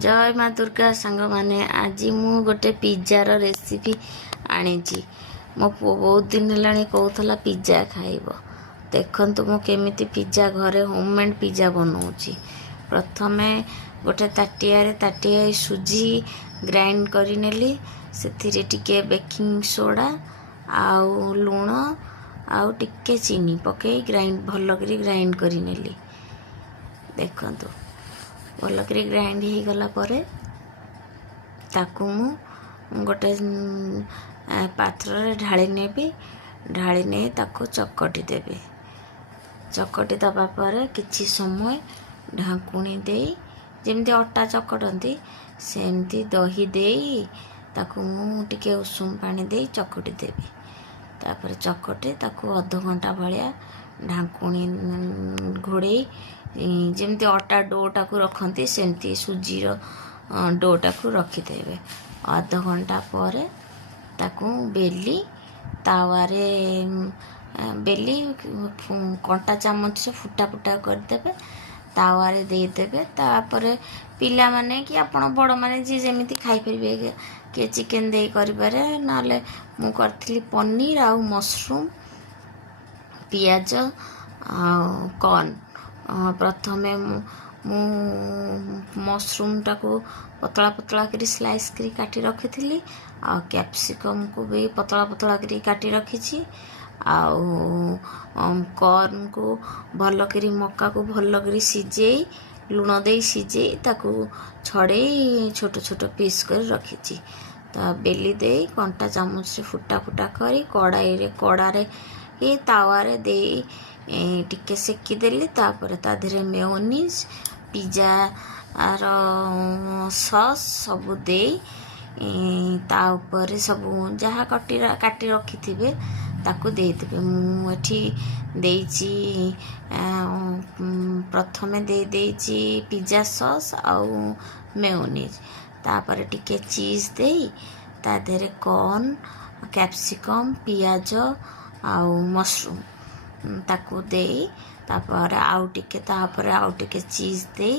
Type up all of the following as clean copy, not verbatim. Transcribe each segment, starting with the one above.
जय माँ दुर्गा सांग मैंने आज मु गोटे पिज्जार रेसिपी आनी मो पुओ बहुत दिन है कहला पिज्जा खाइब देखु मु केमी पिज्जा घरे होममेड पिज्जा बनाऊँगी। प्रथमे गोटे ताटिया सुजी ग्राइंड करी से टिके बेकिंग सोडा आउ लुण आउ टिके चीनी पकई ग्राइंड भल ग्राइंड करी देखु भलक ग्राइंड हो गला परे ताकू मु गोटे पात्र ढाली नेबी ढाली नहीं ताकू चकटी देबी चकटी दबा पर किछि समय ढाकुणी दे जमती अटा चकटती सेमती दही दे ताकू मु टिके उषुम पानी दे चकटी देबी तापर चकटी ताकू अध घंटा भाया ढाकुणी घोड़े जमती अटा डोटा को रखती सेमती सुजीर डोटा को रखिदेवे अध घंटा पर ताकू बेली तावारे बेली कंटा चामच से फुटा फुटा करदेवे तावारे देदेवे तापर पिला माने कि आपण बड़ माने जी जेमिति खाई परिबे के चिकन दे करिबारे नाले मु करथिली पनीर आ मशरूम पियाज आ कॉर्न प्रथमे मु मशरूम टाको पतला पतला करी स्लाइस करी काटी रखी थी आ कैप्सिकम को भी पतला पतला करी काटी रखी कॉर्न को भल करी मक्का को भल करी सिझे लुण दे सिझे ताकू छड़े छोट छोट पीस कर रखी बेली दे कंटा चामच से फुटा फुटा करी कड़ारे ये तावारे दे टिके सेकी देली तापर ता धीरे मेयोनीज पिज्जा आर सॉस सब दे ता ऊपर सब जहाँ काटी रखी थे ताकू दे देबे मु एठी देइची प्रथमे देइची पिज्जा सॉस आउ मेयोनीज तापर टिके चीज दे ता धीरे कॉर्न कैप्सिकम पियाज आउ मशरूम ताकू दे तापर आउ टिके चीज दे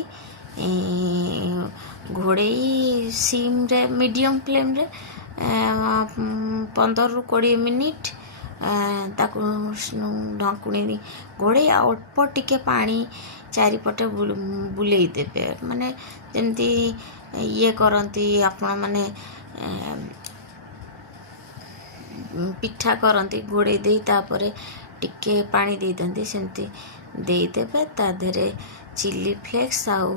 घोड़े सिम रे मीडियम फ्लेम रे 15 ରୁ 20 मिनिट ताकू ढाकुणी घोड़े अल्प टिके पानी चारिपटे बुलेई देबे माने जमती ये करती आपण माने पिठा करती घोड़े दे तापर टिके पानी दे दिंती सेमती देदेवे ता देरे चिली फ्लेक्स आउ